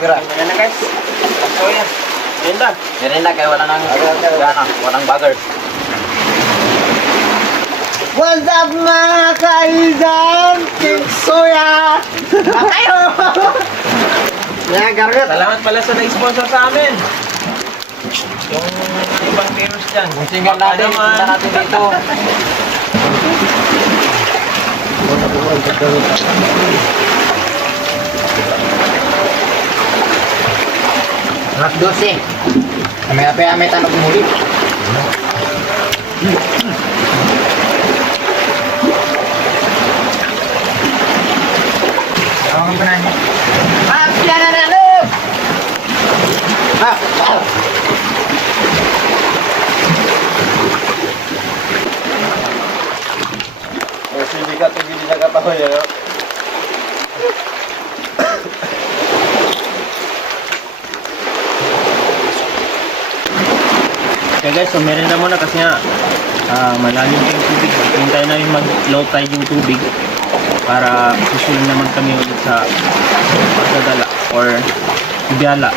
Agra. Ayan na guys. So yan. Ayan na. Merenda kaya wala nang walang bagger. What's up mga kaisan? King Soya! Kayo! Yan, gargat. Salamat pala sa nag-sponsor sa amin. Yung ibang viewers dyan. Kung single natin, punta natin dito. Alas 12. Kami-kami tanok muli. Tawag ko na. Maaf, yan na. Masih dikatakan di jaga tahu ya. Okay guys, so meron na muna kasi nga ah, malalim yung tubig. Hintay na yung mag-low tide yung tubig para susunod naman kami ulit sa pagdadala or biyala.